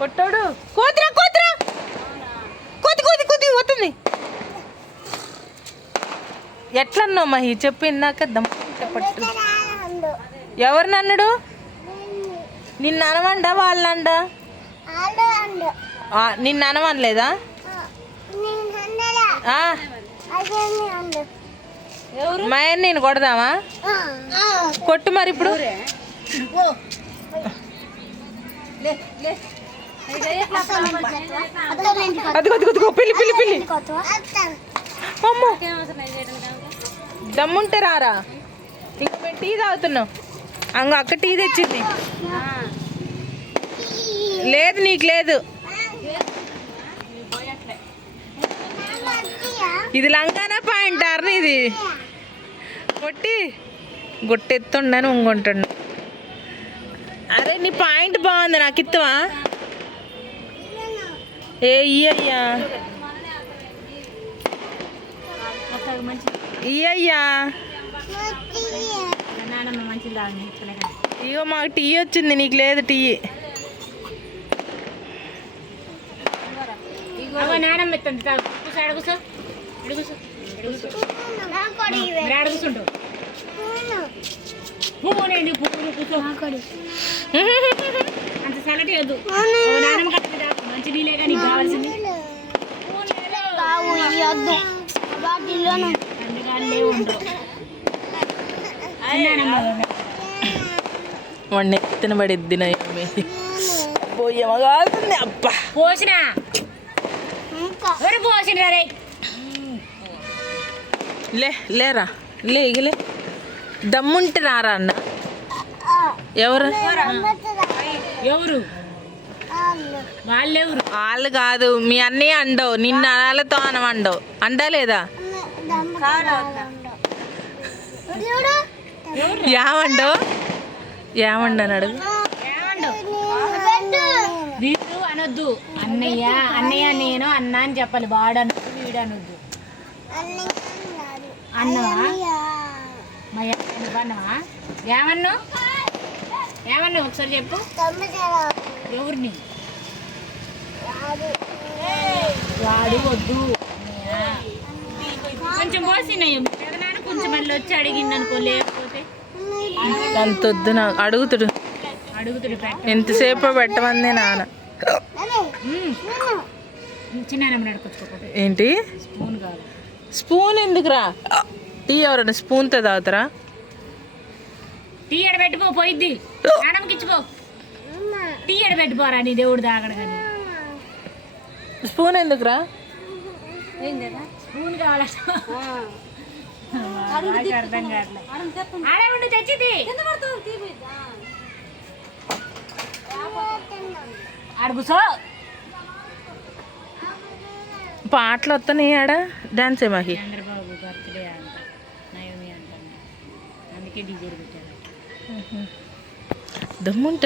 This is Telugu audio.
కొట్టాడు కూతురా కూతురా కూతి కూతి కూతి పోతుంది. ఎట్లన్నావు మహి చెప్పు ఇందాక పట్టు. ఎవరిని అన్నాడు? నిన్ను అనవండా వాళ్ళండా? నిన్ను అనవనలేదా? మయన్ నేను కొడదామా? కొట్టు మరి ఇప్పుడు. పిల్లి పిల్లి పిల్లి అమ్మో దమ్ముంటే రారా. ఇంక మేము టీ తాగుతున్నాం. అంగ అక్క టీ తెచ్చింది. లేదు నీకు లేదు. ఇది లంగానా పాయింట్ అర్ని ఇది కొట్టి గుట్టెత్తుండని ఉంగుంటుండు. అరే నీ పాయింట్ బాగుంది నాకు ఇత్తవా? ఏ ఇయ్యయ్యా ఇయ్యయ్యా ఇగో మాకు టీ వచ్చింది నీకు లేదు టీ. నానమ్మ అంత సలటి వద్దు. నానమ్మ మంచి నీళ్ళే కానీ కావాల్సింది వాడిని ఎత్తిన పడిద్ది నయమి పోయేమగాల్సింది. అబ్బా పోసిన పోసిన రే లేరా లే ఇగలే దమ్ముంటే రారా అన్న. ఎవరు ఎవరు వాళ్ళెవరు? వాళ్ళు కాదు మీ అన్నయ్య అండవు. నిన్న అనాలతో అనమండవు అండా లేదా? ఏమండవు ఏమండని అడుగు. వీడు అనొద్దు. అన్నయ్య అన్నయ్య నేను అన్న అని చెప్పాలి. వాడు అనొద్దు వీడు అనొద్దు. అన్నవా అన్నవా ఏమన్నా ఏమన్నా ఒకసారి చెప్పు. ఎవరిని? వాడు వద్దు. కొంచెం పోసినాయి కొంచెం మళ్ళీ వచ్చి అడిగింది అనుకో. లేకపోతే అంత వద్దు నాకు అడుగుతుడు ఎంతసేపు పెట్టమంది నాన్న. చిన్న నడుకొచ్చుకోకపోతే ఏంటి స్పూన్ కావాలి. స్పూన్ ఎందుకురా? టీ ఎవరన్నా స్పూన్తో తాగుతారా? టీ ఎడబెట్టుకో పోయిద్ది. మేడంకి ఇచ్చిపో. టీ ఎడబెట్టుకోరా నీ దేవుడు తాగడు కానీ. స్పూన్ ఎందుకురా? స్పూన్ కావాల అర్థం కావట్లేదు. ఆడే ఉండి తెచ్చిది అడుగుసో. పాటలు వస్తున్నాయి ఆడ డాన్స్ ఏమాకి. చంద్రబాబు బర్త్డే అంట నయోమి అంట అందుకే డీజే పెట్టారు. దమ్ముంటే